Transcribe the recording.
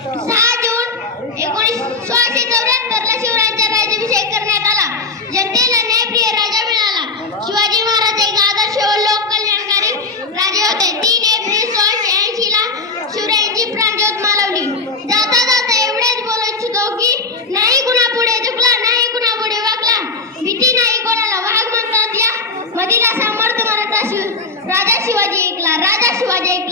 6 जून 1674 ला शिवरायांचा राज्याभिषेक करण्यात आला. जनतेला न्यायप्रिय राजा मिळाला. शिवाजी महाराज एक आदर्श व लोक कल्याणकारी राजे होते. 3 एप्रिल 1680 ला शिवरायांची प्राणज्योत मालवली. जाता जाता एवढेच बोलू इच्छितो की नाही कुणापुढे झुकला, नाही कुणापुढे वाकला, भीती नाही कोणाला, वाघ म्हणतात या मधीला सामर्थ मराठा राजा शिवाजी ऐकला, राजा शिवाजी ऐकला.